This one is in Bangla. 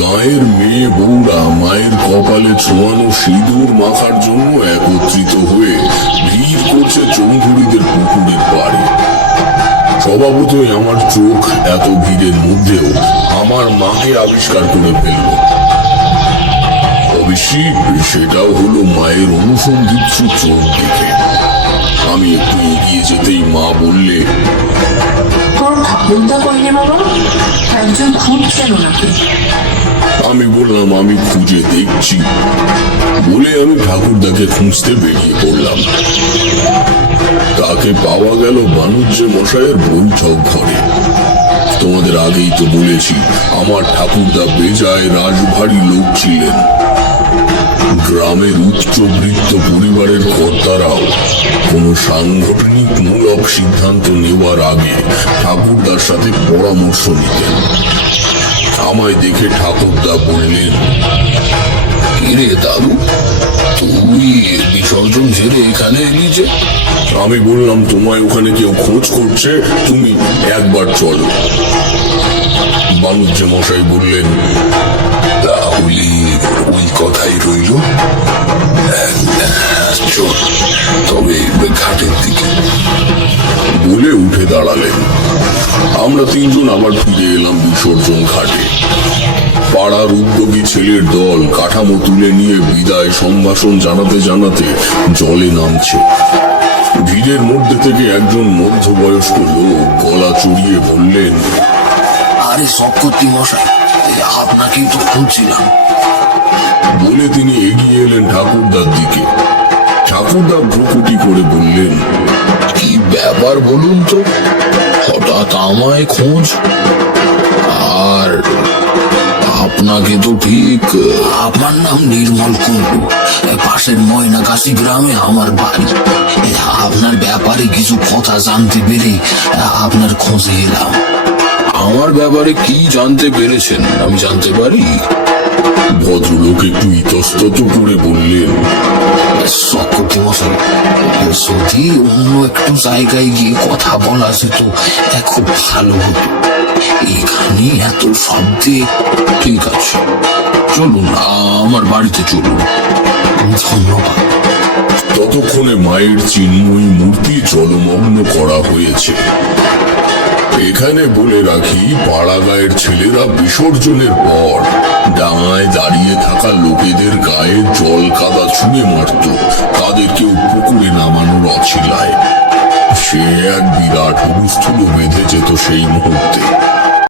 গায়ের মেয়ে বউরা মায়ের কপালে ছোঁয়ানো সিঁদুর মাখার জন্য একত্রিত হয়ে ভিড় করছে চৌধুরীদের পুকুরের পাড়ে। স্বভাবতই আমার চোখ এত ভিড়ের মধ্যেও আমার মাকে আবিষ্কার করে ফেলল। অবশ্যই সেটাও হলো মায়ের অনুসন্ধিৎসু চোখ দেখে। আমি একটু এগিয়ে যেতেই মা বললে, তোর ঠাকুরদা কইলে বাবা, একজন খুঁজছেন ওনাকে। আমি বললাম আমি খুঁজে দেখছি বলে আমি ঠাকুরদাকে খুঁজতে বেরিয়ে পড়লাম। তাকে পাওয়া গেল বাণিজ্য মশাইয়ের বৈঠক ঘরে। তোমাদের আগেই তো বলেছি আমার ঠাকুরদা বেজায় রাজভারী লোক ছিলেন। গ্রামের উচ্চবৃত্ত পরিবারের কর্তারাও কোনো সাংগঠনিক মূলক সিদ্ধান্ত নেওয়ার আগে ঠাকুরদার সাথে পরামর্শ নিতেন। আমায় দেখে ঠাকুরদা বললেন, কিরে দাদু, তুই বিসর্জন ঝেড়ে এখানে এলি যে? আমি বললাম, তোমায় ওখানে কেউ খোঁজ করছে, তুমি একবার চলো। বাণিজ্য মশাই বললেন, তাহলে ওই কথাই রইল, চল তবে ঘাটের দিকে বলে উঠে দাঁড়ালেন। আমরা তিনজন আবার ফিরে এলাম বিসর্জন ঘাটে। পাড়ার উদ্যোগী ছেলের দল কাঠামো তুলে নিয়ে বিদায় সম্ভাষণ জানাতে জানাতে জলে নামছে। ভিড়ের মধ্যে থেকে একজন মধ্যবয়স্ক লোক গলা চড়িয়ে বললেন, আরে সবকর্তী মশাই, আপনাকেই তো খুঁজছিলাম। বলে তিনি এগিয়ে এলেন ঠাকুরদার দিকে। ঠাকুরদা ভ্রুকুটি করে বললেন, কি ব্যাপার বলুন তো, হঠাৎ আমায় খোঁজ? আর আপনাকে তো ঠিক। আমার নাম নির্মল কুণ্ডু, পাশের ময়নাকাশি গ্রামে আমার বাড়ি। আপনার ব্যাপারে কিছু কথা জানতে পেরে আপনার খোঁজে এলাম। আমার ব্যাপারে কি জানতে পেরেছেন আমি জানতে পারি? ভদ্রলোক একটু ইতস্তত করে বললেন, সবকর্তী মশাই, যদি অন্য একটু জায়গায় গিয়ে কথা বলা যেত খুব ভালো হতো। এখানে এত শব্দে। ঠিক আছে, চলুন আমার বাড়িতে চলুন। ধন্যবাদ। ততক্ষণে মায়ের চিন্ময়ী মূর্তি জলমগ্ন করা হয়েছে। এখানে বলে রাখি, পাড়াগাঁয়ের ছেলেরা বিসর্জনের পর ডাঙায় দাঁড়িয়ে থাকা লোকেদের গায়ে জল কাদা ছুঁড়ে মারত, তাদেরকেও পুকুরে নামানোর অছিলায়। সে এক বিরাট হুলস্থুল বেঁধে যেত সেই মুহূর্তে।